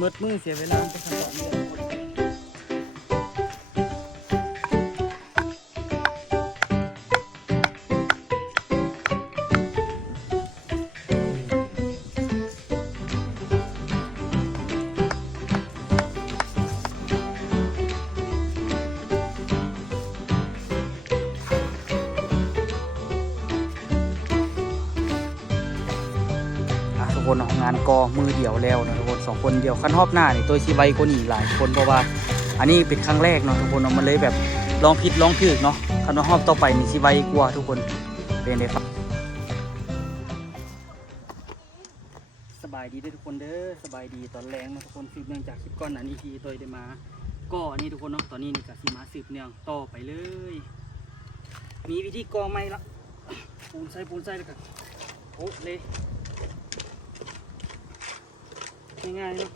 มืดมือเสียเวลาไปทำต่อเนื่องทุกคนงานกอมือเดียวแล้วนะทุกคน2 คนเดียวขั้นรอบหน้านี่ตัวชีไวกว่านี้หลายคนเพราะว่าอันนี้เป็นครั้งแรกเนาะทุกคนมันเลยแบบลองผิดลองถูกเนาะคันว่ารอบต่อไปนี่ชีไวกว่าทุกคนเป็นไงครับสบายดีด้วยทุกคนเด้อสบายดีตอนแรงนะทุกคนสืบเนื่องจากคลิปก่อนนั้นอีพีตัวได้มาก็นี่ทุกคนเนาะตอนนี้นี่ก็สิมาสืบเนื่องต่อไปเลยมีวิธีกอไหมละปูนใส่แล้วกันโอ้เลยง่ายๆเนาะ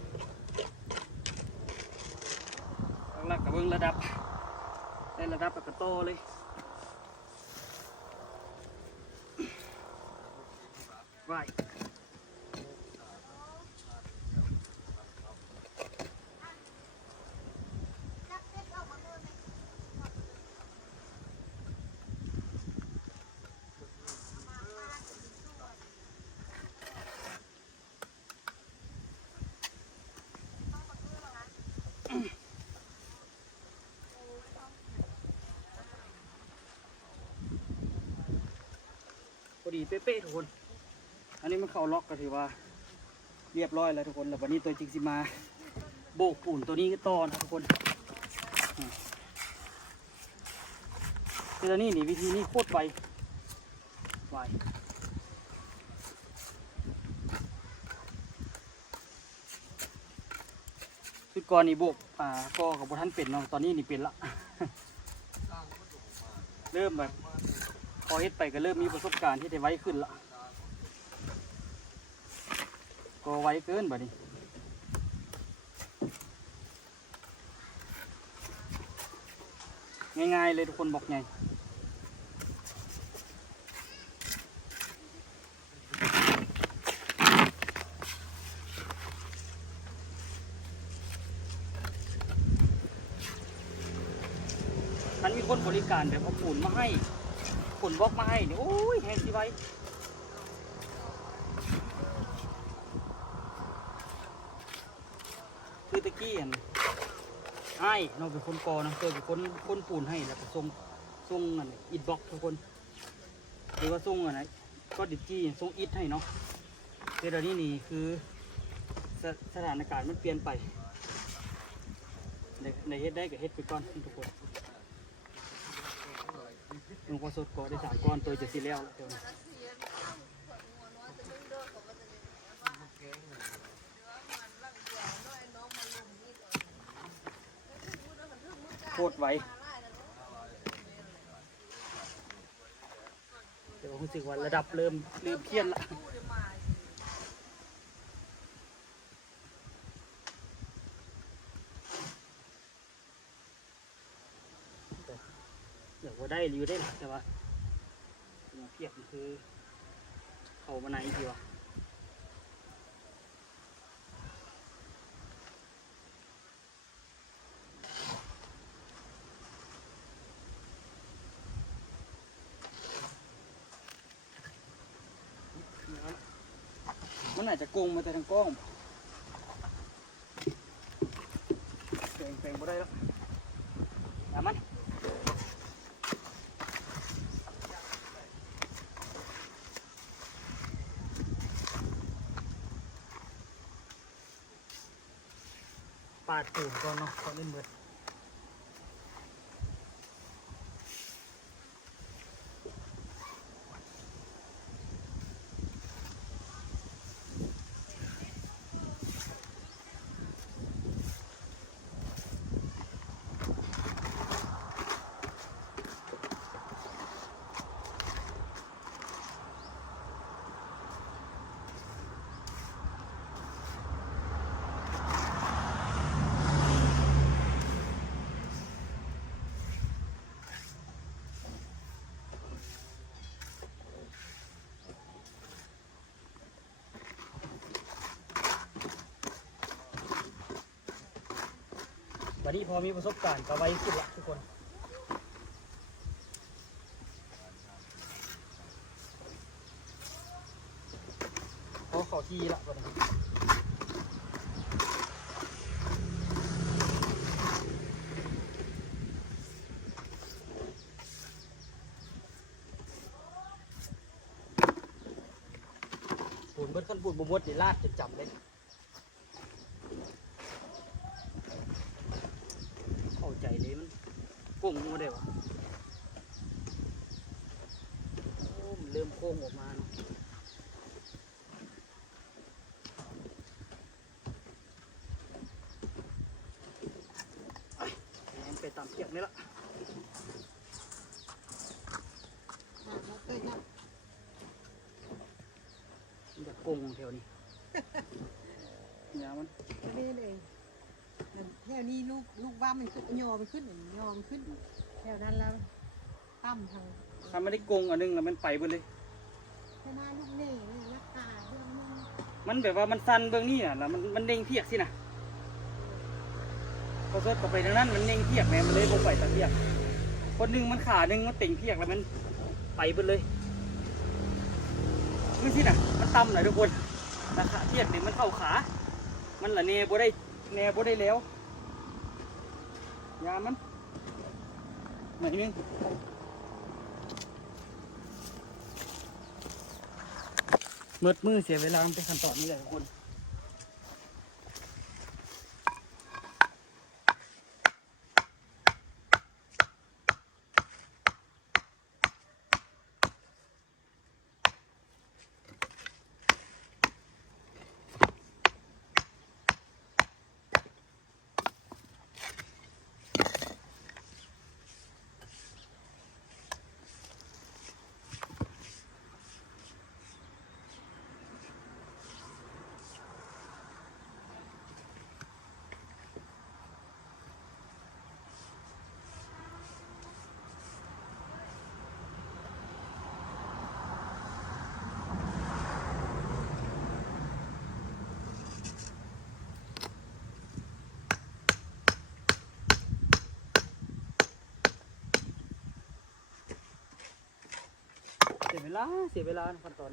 หลักกับเบิ้งระดับได้ระดับกับโตเลยไหวพอดีเป๊ะๆทุกคนอันนี้มันเข้าล็อกก็ถือว่าเรียบร้อยแล้วทุกคนแล้ววันนี้ตัวจริงสิมาโบกปูนตัวนี้ก็ต่อนะทุกคนคือตอนนี้นี่วิธีนี้โคตรไวชุดก่อนนี่โบกก็กับบท่านเป็นเนาะตอนนี้นี่เป็นละ เริ่มแบบพอเฮ็ดไปก็เริ่มมีประสบการณ์ที่ได้ไวขึ้นละก็ไวเกินแบบนี้ง่ายๆเลยทุกคนบอกไงมันมีคนบริการแบบเอาปูนมาให้ปูนบล็อกมาให้เนี่ยโอ้ยแฮงสิไวคือตะกี้ไอ้เราเป็นคนกอนะเจอเป็นคนปูนให้แล้วก็ส่งอะไรอิฐบล็อกทุกคนหรือว่าส่งอะไรก็ดิจี้ส่งอิฐให้เนาะแต่เดี๋ยวนี้นี่คือสถานการณ์มันเปลี่ยนไปในเฮ็ดได้กับเฮ็ดไปก่อนทุกคนลงกระสดก่อได้3 ก้อนตัวจะสิแล้วเดี๋ยวโคตรไวเดี๋ยวรู้สึกว่าระดับเริ่มเครียดละเดี๋ยวว่าได้รีวิวได้หรอแต่ว่าเพียบคือเขามาไหนดีวะมันอาจจะโกงมาแต่ทางกล้องเป่งบ่ได้แล้วอย่ามันปาดปูนก่อนเนาะก่อนเล่นเบิด บัดนี้พอมีประสบการณ์ก็ไว้ขึ้นละทุกคนเขาเข้าที่ละบัดนี้ปูนเบิดขั้นปูนบวมดนี่ลาดจะจับเลยเข้าใจเลยมันกุ้งมาได้วะโอ้มันเริ่มโค้งออกมาเนาะไปตามเกียกนี่ละมันจะกุ้งแถวนี้เนี่ยมันนี่เลยแถวนี้ลูกว่ามันขึ้นยอมันขึ้นยอมันขึ้นแถวนั้นแล้วตั้มทาง ถ้าไม่ได้กุ้งอันนึงแล้วมันไปหมดเลย แค่หน้าลูกเน่เนี่ยราคาเรื่องนึง มันแบบว่ามันสั่นเบื้องนี้น่ะแล้วมันเด้งเพียกสินะพอสดต่อไปทางนั้นมันเด้งเพียกเนี่ยมันเลยลงไปตะเพียกคนหนึ่งมันขาหนึ่งมันเต่งเพียกแล้วมันไปหมดเลยคือสินะมันต่ำหน่อยทุกคนราคาเพียกเนี่ยมันเข้าขามันละเนบ่ได้แล้วยามันหน่อยนึงมือเสียเวลาเป็นขั้นตอนนี้เลยทุกคนเสียเวลาขั้นตอน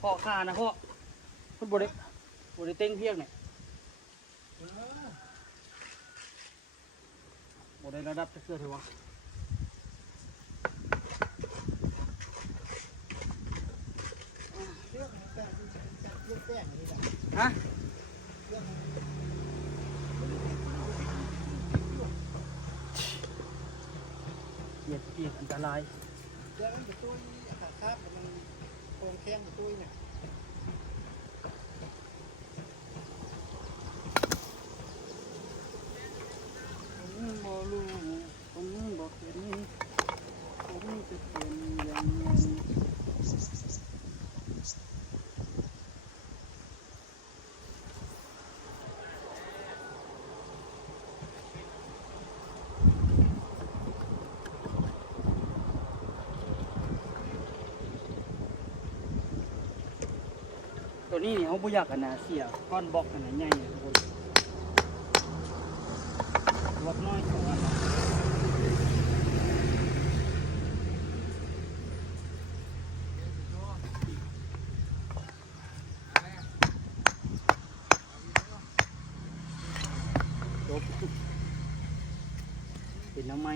พ่อขานะพ่อคุณบริเต้งเพียงเนี่ยบริระดับจะเชื่อเถอะวะฮะเกียดอันตรายเรื่องมันจะตุ้ยขาคาบมันโครงแข้งจะตุ้ยเนี่ยผมบ่รู้ผมบอกเห็นผมจะเป็นยังไงตัวนี้เนี่ยเขาบุยากกันนะเสียก้อนบล็อกกันนะใหญ่เนี่ยทุกคนบล็อกน้อยกว่าจบเป็นน้ำไม้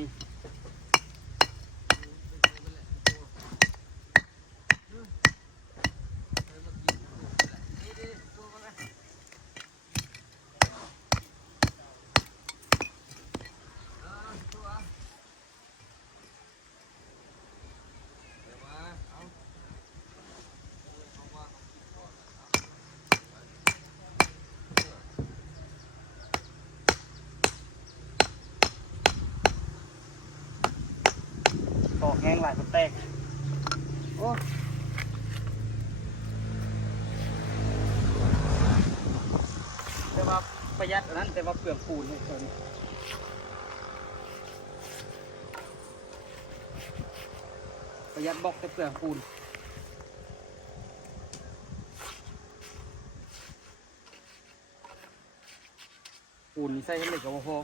ตอกแห้งหลายคนแตกโอ้แต่ว่าประหยัดอันนั้นแต่ว่าเปลืองปูนเลยตัวนี้ ประหยัดบล็อกแต่เปลืองปูนปูนนี่ใส่ให้เหล็กกับพอ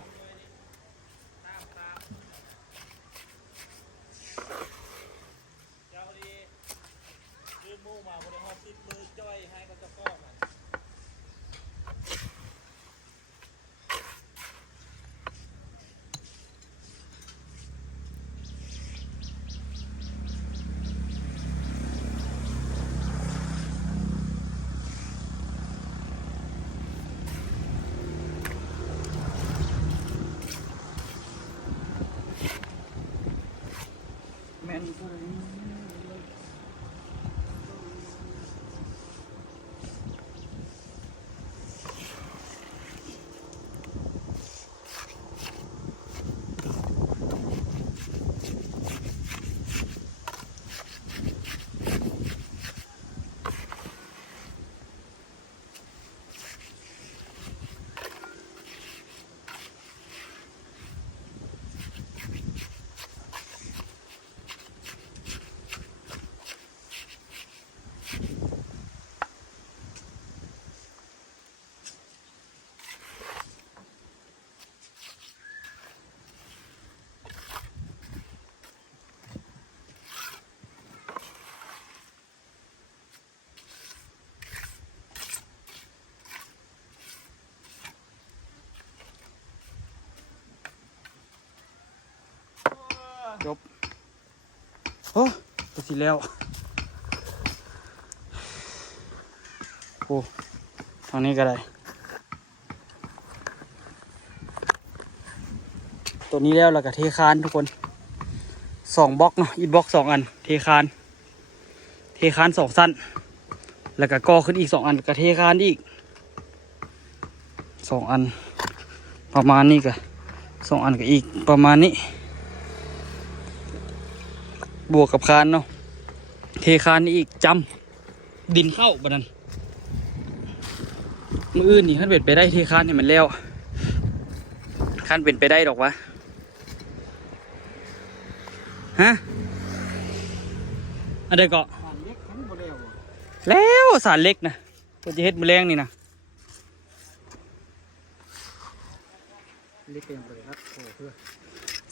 แม่นเท่าไหร่จบโอ้ตัวสีแล้วโอ้ทางนี้ก็ได้ตัวนี้แล้วเราก็เทคานทุกคน2 บล็อกเนาะอิฐบล็อก2 อันเทคาน2 สั้นแล้วก็ก่อขึ้นอีก2 อันก็เทคานอีก2 อันประมาณนี้ก็2 อันก็อีกประมาณนี้บวกกับคานเนาะเทคานนี่อีกจำดินเข้าบัดนั้นมืออื่นนี่ขั้นเป็นไปได้เทคานให้มันแล้วขั้นเป็นไปได้ดอกวะฮะอะไรก็แล้วสารเล็กนะตัวจะเฮ็ดมือแรงนี่นะ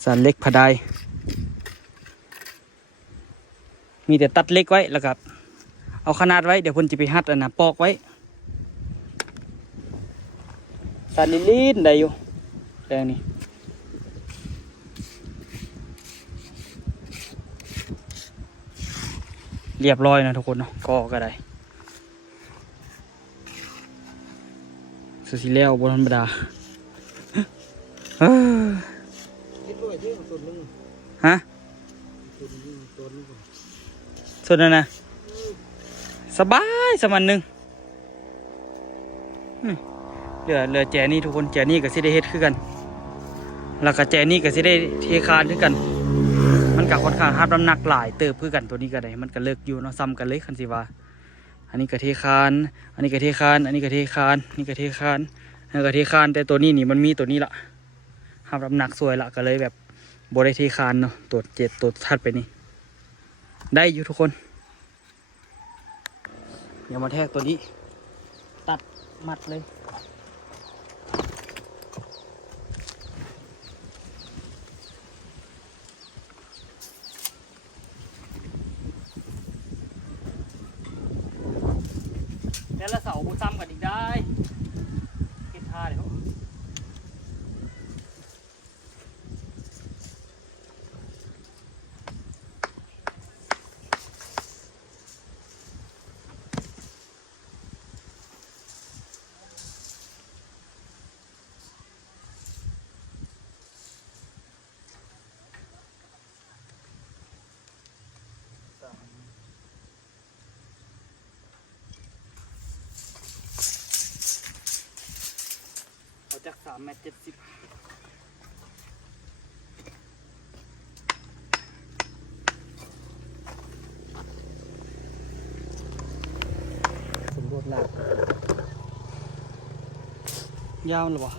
สารเล็กพะไดมีแต่ตัดเล็กไว้แล้วก็เอาขนาดไว้เดี๋ยวเพิ่นจะไปหัดนะปอกไว้สารลีนได้อยู่แรงนี่เรียบร้อยนะทุกคนเนาะก็ได้สุดที่แล้วบนธรรมดาฮะส่วนนั้นนะสบายสมันหนึ่งเหลือแจนี่ทุกคนแจนี่กับสิได้เฮ็ดคือกันแล้วก็แจนี่กับสิได้เทคานคือกันมันกับค่อนข้างรับน้ำหนักหลายเติบคือกันตัวนี้ก็ได้มันก็เลิกอยู่เนาะซ้ำกันเลยคันสิว่าอันนี้ก็เทคานอันนี้ก็เทคานอันนี้ก็เทคานนี่ก็เทคานนี่ก็เทคานแต่ตัวนี้นี่มันมีตัวนี้ละรับน้ำหนักสวยละก็เลยแบบโบได้เทคานเนาะตัว7ตัวถัดไปนี่ได้อยู่ทุกคนเดี๋ยวมาแทกตัวนี้ตัดมัดเลยแต่ละเสาบูซ้ำกันอีกได้เก็บท่าเดี๋ยวจาก3.70 เมตรสำรวจหลักยาวหรือเปล่า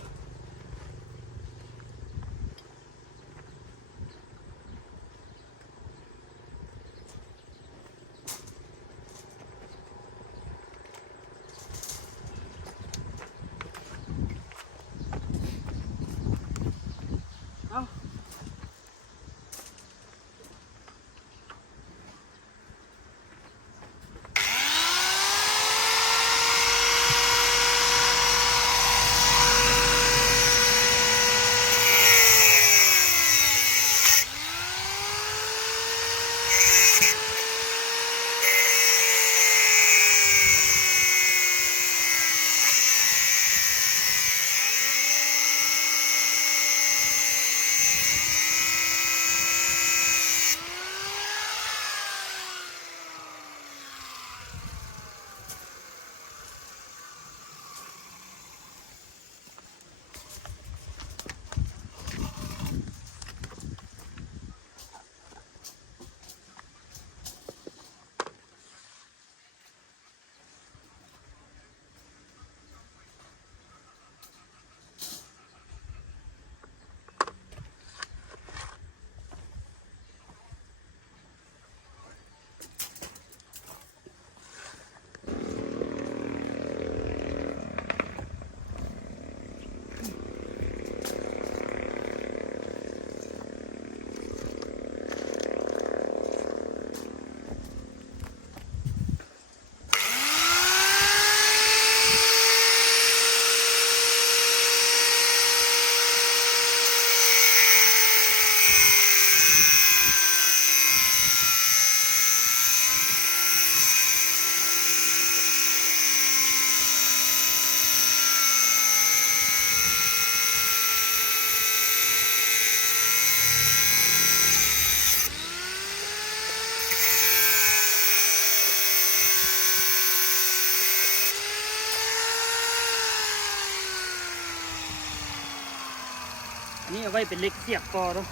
อันนี้เอาไว้เป็นเหล็กเสียบก่อเนาะ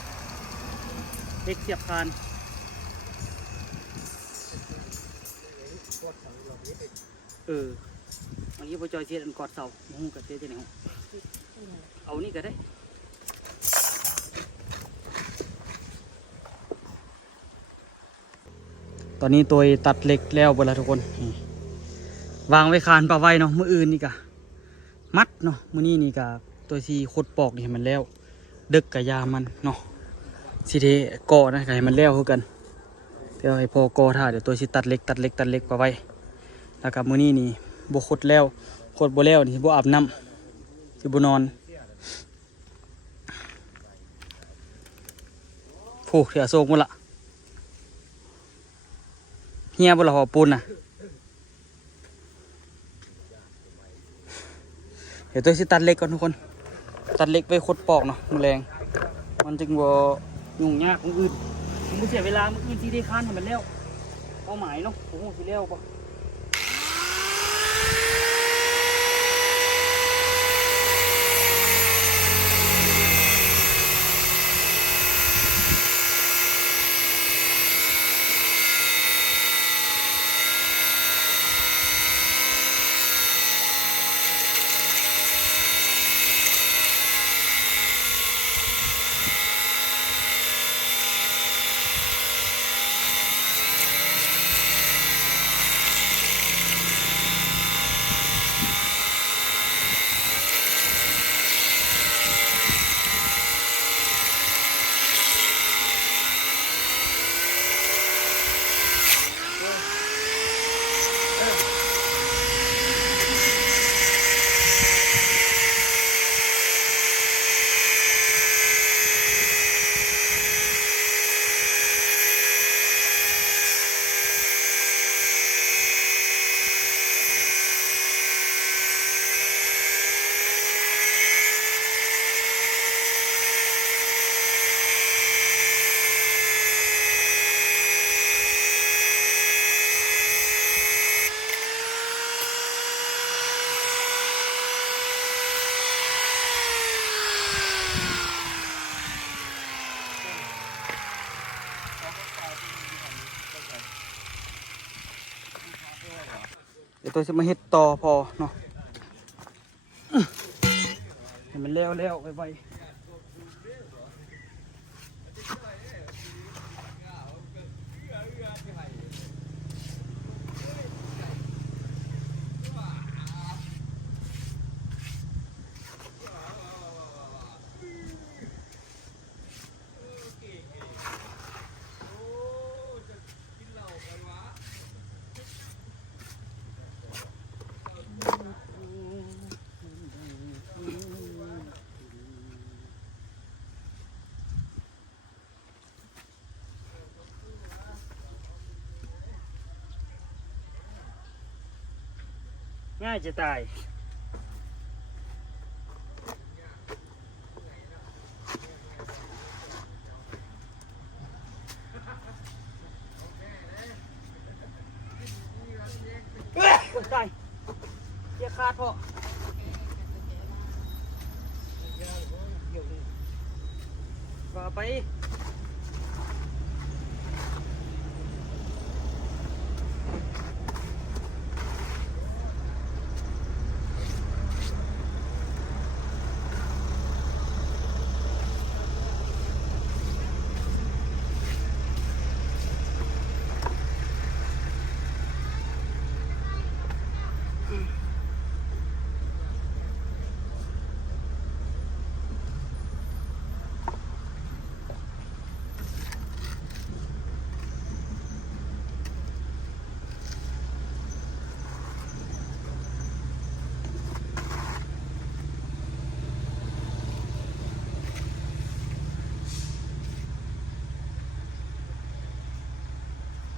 เหล็กเสียบคานบางทีพอจอยเสียอันกอดเสาหูกับเสียที่ไหนเอานี่ก็ได้ตอนนี้ตัวตัดเหล็กแล้วเวลาทุกคนวางไว้คานปลาไว้เนาะมืออื่นนี่กะมัดเนาะมือนี้นี่กะตัวซีขดปอกนี่ให้มันแล้วดึกกับยามันเนาะสิเทก่อนะให้มันแล้วคือกันเดี๋ยวให้พอก่อท่าเดี๋ยวตัวซีตัดเหล็กปลาไว้แล้วกับมือนี้นี่บวขดแล้วขดบวแล้วนี่บวอาบน้ำสิบวนอนโอ้เสียโศกหมดละเฮียบนหล่อปูนน่ะเดี๋ยวตัวสิตัดเล็กก่อนทุกคนตัดเล็กไปขดปอกเนาะมันแรงมันจึงว่ายุ่งยากของอื่นมันเสียเวลามันอื่นที่ได้ค้านให้มันแล้วเป้าหมายเนาะโอ้โหสิแล้วปะเดี๋ยวตัวจะมาเฮ็ดต่อพอเนาะให้มันแล้วไวๆง่ายจะตายตายเจี๊ยขาดพอว่าไป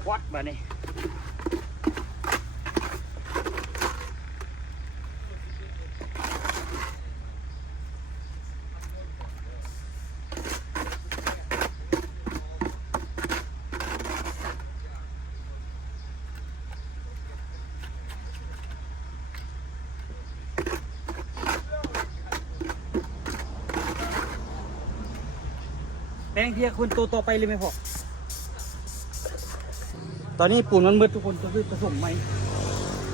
วัดบ่นี่ ลงเทียคนตัวต่อไปเลยไหมพ่อตอนนี้ปูนมันมืดทุกคนจะผสมไหม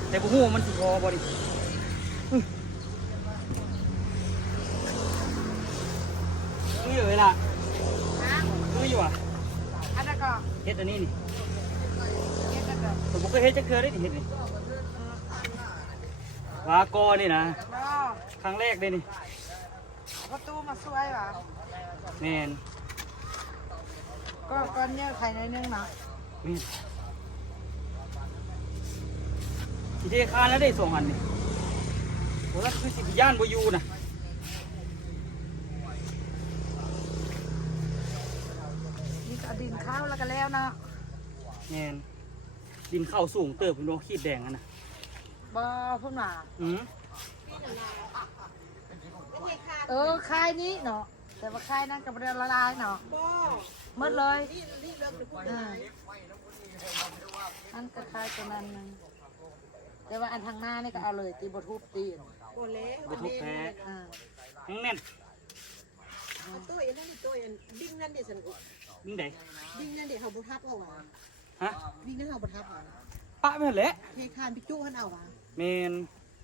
แต่ผมว่ามันสิพอบ่ดิเวลาอยู่อ่ะ อันนั้นก็ เฮ็ดอันนี้นี่ เฮ็ดแล้วก็ ผมก็เฮ็ดจักเทื่อได้ดิเฮ็ดนี่วากอนี่นะ บ่ ครั้งแรกเลยนี่ ประตูมาสวยว่ะ แม่น ก็ก้อนเยอะไข่ในนึงเนาะ นี่ทีเทคานแล้วได้2อันนี่โหแล้วคือสิบย่านบ่อยู่น่ะ นี่ก็ดินข้าวแล้วก็แล้วเนาะ แม่นดินเข้าสูงเติบเป็นโลขีดแดงอ่ะนะ บ่พุ่นว่า อือ คายนี้เนาะแต่ว่าคายนั่นก็บ่ได้ละลายเนาะหมดเลยอันก็คายตัวนั้นนึงแต่ว่าอันทางหน้านี่ก็เอาเลยตีบ่ทุบตี โอ้เละ บ่ทุกแพ้ อ่า ยังแน่น ตัวเอ็นนั่นนี่ตัวเอ็นดิ้งนั่นเดี๋ยวสัน ยิ่งใด ดิ้งนั่นเดี๋ยวเขาบุทับเอาว่ะ ฮะ ดิ้งนั่นเขาบุทับเอา ปะไปหั่นแหละ เทคานไปจุ่หันเอาว่ะ แม่น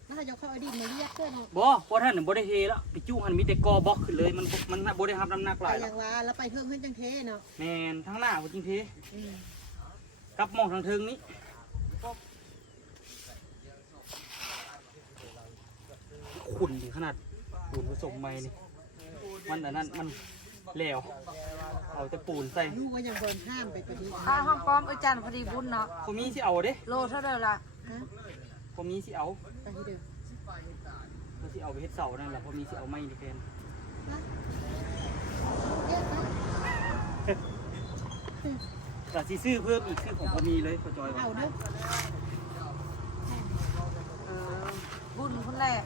แล้วเขาจะเข้าเอาดินมาเรียกเพื่อนเอา บ่ท่านน่ะบ่ได้เทแล้วไปจู้หันมีแต่กอบล็อกขึ้นเลยมันบ่ได้รับน้ำหนักห ไป ลาย อ หรอก ย่างว่าแล้วไปเพิ่มขึ้นจังเทเนาะ แม่นทั้งหน้าบ่จริงเทกับมองทางเทิงนี้ขุ่นถึงขนาดปูนผสมใหม่นี่มันอันนั้นมันแล้วเอาแต่ปูนใส่ ลูกก็ยังเบิร์นห้ามไปประเดี๋ยว ค่าห้องป้อมจันพอดีบุญเนาะ พอมีสิเอาเด้ โลเท่าเดิมละ ฮะ พอมีสิเอา ไปที่เดิม พอสิเอาไปเฮ็ดเสานั่นแหละพอมีสิเอาไม้นี่แทน แต่สิซื้อเพิ่มอีกซื้อของพอมีเลยพอจอยว่า เอาเด้อ บุญคนแรก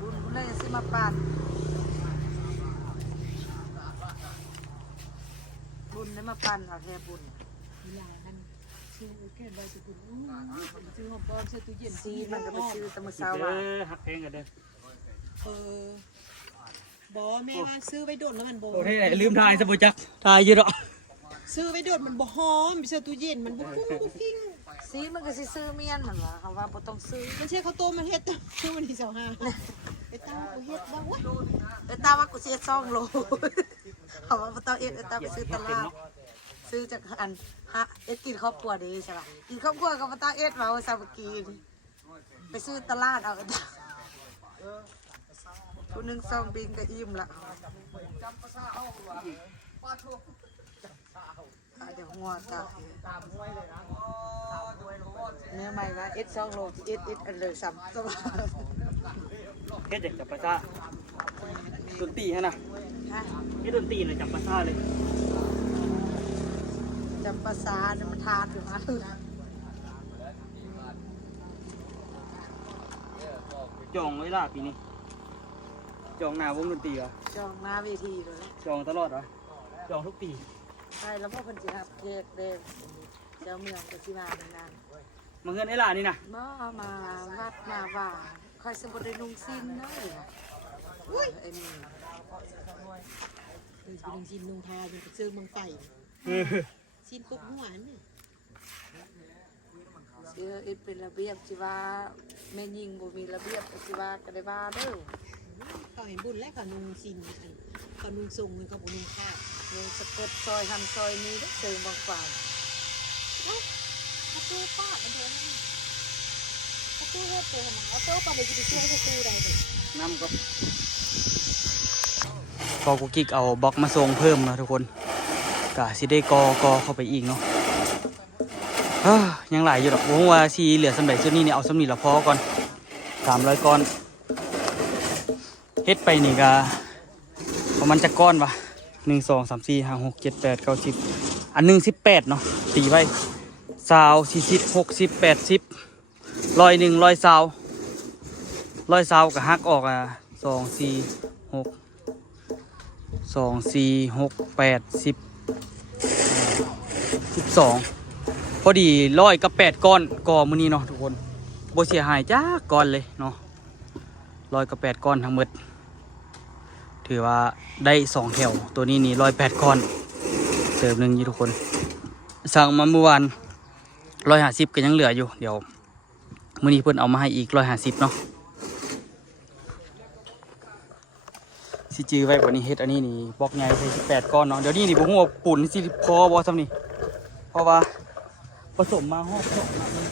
บุญคนแรกจะซื้อมาปั่นบุญได้มาปั่นเอาแทนบุญ เวลานั้นซื้อแค่ใบสกุลซื้อหอมปอมซื้อตู้เย็น ซีมันก็ไปซื้อแตะมือ สิ เช้า เด้ ว่า อหักแพงกันเด้อ บอแม่ว่าซื้อไว้โดดแล้วมันบ่ โอ้เท่ลืมทายซะบ่จักทายอยู่ดอก ซื้อไว้โดดมันบ่หอมไปซื้อตู้เย็นมันบ่ฟุ้งบ่ฟิ้ง ซีมันก็สิซื้อเมียนเหมือนว่าเขาว่าบ่ต้องซื้อ มันใช่ข้าวต้มมันเฮ็ดซื้อวันที่25ไอ้ตาบ่เฮ็ดบ่วะ ตาว่ากูเสีย2โลเขาว่าบ่ต้องตาไปซื้อตลาดซื้อจากอันฮะกินครอบครัวดีใช่ป่ะกินครอบครัวกับบ่ต้องว่าซาบกีไปซื้อตลาดเอาผู้หนึ่งซองบิงก็อิ่มละเดี๋ยวหัวตาเนื้อใหม่ว่า2 โลอันเลยซ้ำตัว เฮ็ดจากจับปลาซ่าดนตรีฮะนะเฮ็ดดนตรีน่ะจับปลาซ่าเลย จำภาษาเนี่ยมันทานอยู่นะ จองไว้ล่ะปีนี้จองหน้าวงดนตรีเหรอ จองหน้าเวทีเลย จองตลอดเหรอจองทุกปี ใช่แล้วพวกคนจีครับเทศเดมเจ้าเมืองกับที่มานาน มาเงินให้ล่ะนี่นะ ๆมาวัดมาว่าคอยสมบูรณ์นุ่งสิ้นเลยอุ้ยไอ้นี่ คือเป็นชินลงทาเป็นซื้อเมืองไฟ เออ ชินกบหัวนี่ เสือเอ็ดเป็นระเบียบจีว่าแม่ยิงบ่มีระเบียบจีว่าก็ได้ว่าเด้อ เขาเห็นบุญและเขานุ่งชินเขานุ่งทรงเงินเขาบอกนุ่งข้าว เลยสะกดซอยหันซอยนี้เสริมบางฝ่าย ประตูป้ามันเดินประตูเฮ็ดเตือนเอาโต๊ะไปเลยจะไปช่วยประตูใดเลย น้ำก็พอกูกิกเอาบล็อกมาส่งเพิ่มนะทุกคนกะสิได้กอเข้าไปอีกเนาะยังหลายอยู่ดอกผมว่าสีเหลือสำเร็จชุดนี้เนี่ยเอาสำนีละพอก่อน300 ก้อนเฮ็ดไปนี่ก็ประมาณจะก้อนวะ1 2 3 4 5 6 7 8 9 10อันหนึ่ง18เนาะตีไว้20 40 60 80 100 100ก็หักออก2 4 6 2 4 6 8 10 12พอดี100กับ8ก้อนก่อมื้อนี้เนาะทุกคนบ่เสียหายจ้าก้อนเลยเนาะ100กับ8ก้อนทั้งหมด ถือว่าได้2แถวตัวนี้นี่108ก้อนเติมหนึ่งอยู่ทุกคนสั่งมาเมื่อวาน150ก็ยังเหลืออยู่เดี๋ยวมื้อนี้เพิ่นเอามาให้อีก150เนาะสิจื้อไว้บ่นี้เฮ็ดอันนี้นี่บล็อกใหญ่ใส่18ก้อนเนาะเดี๋ยวนี้นี่บ่ฮู้ว่าปูนสิพอบ่ซำนี่เพราะว่าผสมมาฮอบ2นะมัน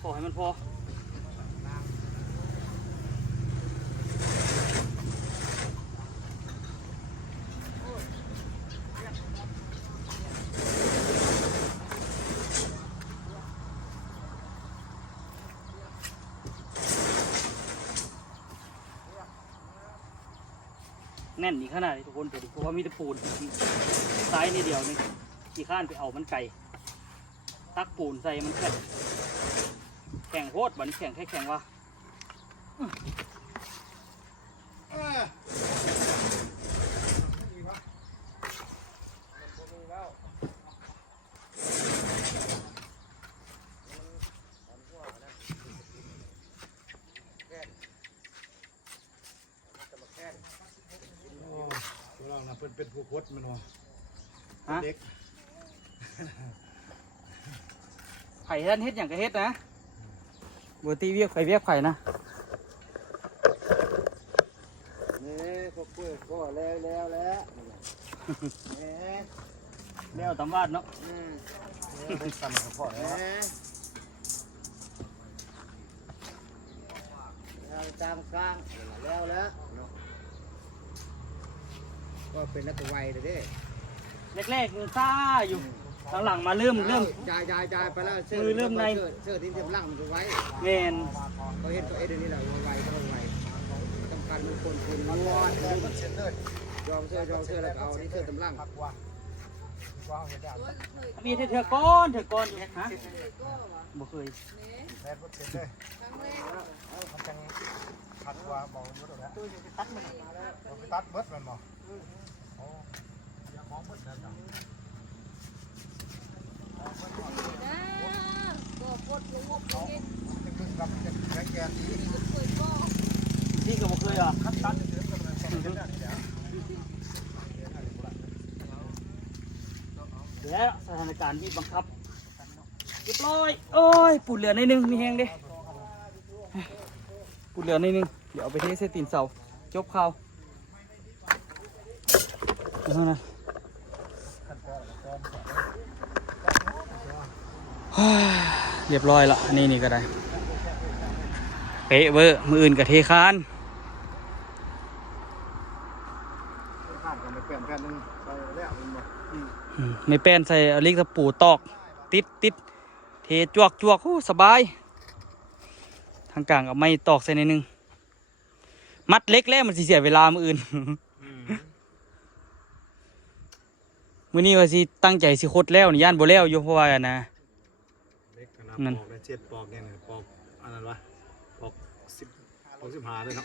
ขอให้มันพอแน่นนี่ขนาดนี้ทุกคนเพราะว่ามีแต่ปูนซ้ายนี่เดียวนี่ขี่ข้านไปเอามันไก่ตักปูนใส่มันแข็งโคตรบันแข็งแค่แข็งวะเรานะเป็นผู้โคตรมันวะ ฮะ เด็ก ไผ่ท่านเฮ็ดอย่างก็เฮ็ดนะบัวตีเวียกไผ่เวียกไผ่นะ นี่พวกเพื่อนก็แล้วนี่ แล้วตำบ้านเนาะ เป็นสั่นของพ่อแล้วตามกลางแล้วเนาะก็เป็นนักไวเลยเด้ แรกๆยังซ่าอยู่หลังๆมาเริ่ม ยายไปแล้ว มือเริ่มใน เสื้อที่เต็มร่างมันจะไว้ แมน เขาเห็นตัวเอ็ดนี่แหละไวเขาไวสำคัญมันคนนวดยอมเสื้แล้วเอานี่เสื้อเต็มร่าง มีเถื่อก้อนอยู่ฮะบ่เคย แม่ก็เสร็จเลยมันจังขัดว่าบอกยุดแล้วเราไปตัดเบิดมันบอกอย่ามองเบิดแล้วจ้ะ ก็กดลงงบลงเงิน จะขึ้นกับจะแข็งแกร่งดี เปิดก็ นี่ก็บ่เคยอ่ะ ขั้นตัดจะถึงกับมันเป็นแบบนี้ และสถานการณ์บีบบังคับเรียบร้อยโอ้ยปูดเหลือในนึงมีแหงเด้ปูดเหลือในนึงเดี๋ยวเอาไปเทใส่ตีนเสาจบข่าวเอานะเรียบร้อยละนี่ก็ได้เป๊ะเวอร์มืออื่นกับเทคาน ผ่านกันไปเปลี่ยนแผ่นนึงใส่แล้วมันบอก ไม่แป้นใส่อลิกตะปูตอกติดเทจวกโอ้สบายทางกลางเอาไม้ตอกใส่ในนึงมัดเล็กแล้วมันสิเสียเวลามืออื่น มื้อนี้ว่าสิตั้งใจสิคดแล้วนี่ย่านบ่แล้วอยู่เพราะว่านะ เล็กขนาดปอกได้7ปอกเนี่ยปอกอันนั้นวะปอก15ด้วยเนาะ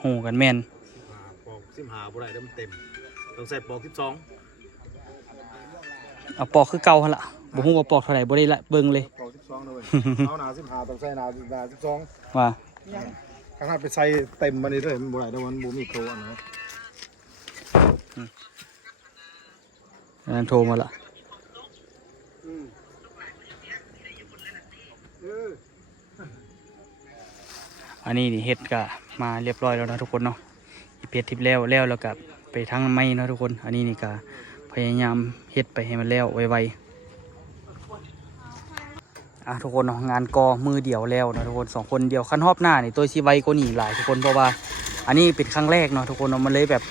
โหกันแม่น ปอก15บ่ได้เดี๋ยวมันเต็มต้องใส่ปอก12 เอาปอกคือเก่าหั่นล่ะบ่ฮู้ว่าปอกเท่าไหร่บ่ได้ละเบิ่งเลย ปอก12เลยเอาหนา15ต้องใส่หนา12 ว่า ขนาดไปใส่เต็มมันนี่ด้วยมันบ่ได้เดี๋ยวมันบ่มีโตอันนั้น อันนั้นโทรมาละอันนี้นี่เฮ็ดก็มาเรียบร้อยแล้วนะทุกคนเนาะอีเพชรทิพย์แล้วแล้วก็ไปทางไม้เนาะทุกคนอันนี้นี่ก็พยายามเฮ็ดไปให้มันแล้วไวๆทุกคนเนาะงานกอมือเดียวแล้วนะทุกคน2คนเดียวขั้นรอบหน้านี่ตัวสิไวกว่านี้หลายทุกคนเพราะว่าอันนี้เป็นครั้งแรกเนาะทุกคนเนาะมันเลยแบบ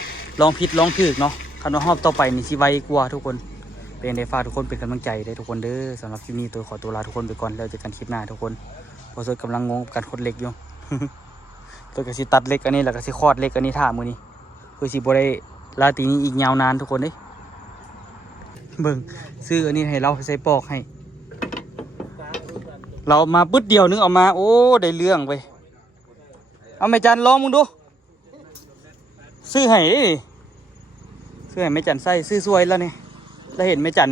ลองผิดลองถูกเนาะคันว่ารอบต่อไปนี่สิไวกว่าทุกคนเป็นได้ฝากทุกคนเป็นกำลังใจได้ทุกคนเด้อสำหรับคลิปนี้ตัวขอตัวลาทุกคนไปก่อนแล้วเจอกันคลิปหน้าทุกคนพอสดกำลังงงกับการคดเหล็กอยู่ ตัวก็สิตัดเหล็กอันนี้แล้วก็สิคอดเหล็กอันนี้ท่ามือนี้คือสิบ่ได้ลาตีนี้อีกยาวนานทุกคนเด้เบิ่งซื้ออันนี้ให้เราใส่ปอกให้เรามาปึ๊ดเดียวนึงเอามาโอ้ได้เรื่องไปเอาแม่จันลองมึงดูซื้อให้ดิซื้อให้แม่จันใส่ซื้อสวยแล้วนี่แล้วเห็นแม่จัน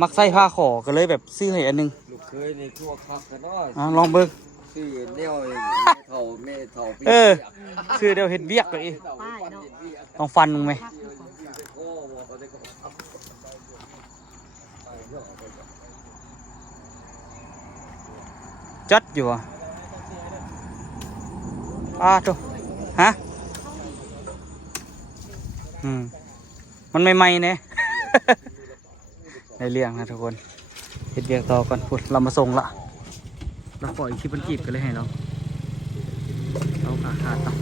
มักใส่ผ้าขอก็เลยแบบซื้อให้อันนึง ลูกเคยในทั่วคักกันน้อย ลองเบิ่ง ชื่อแนวเท่าแม่เท่าปี เออชื่อเดียวเฮ็ดเวียกเลย ป้ายเนาะ ต้องฟันมึงไหม โอ้โหเขาได้ก็ จัดอยู่อ่ะทุกฮะมันใหม่ๆเนี่ย ในเรื่องนะทุกคนเฮ็ดเวียกต่อก่อนพูดเรามาส่งละเราปล่อยคลิปมันกีบกันเลยให้เราขาดต่อ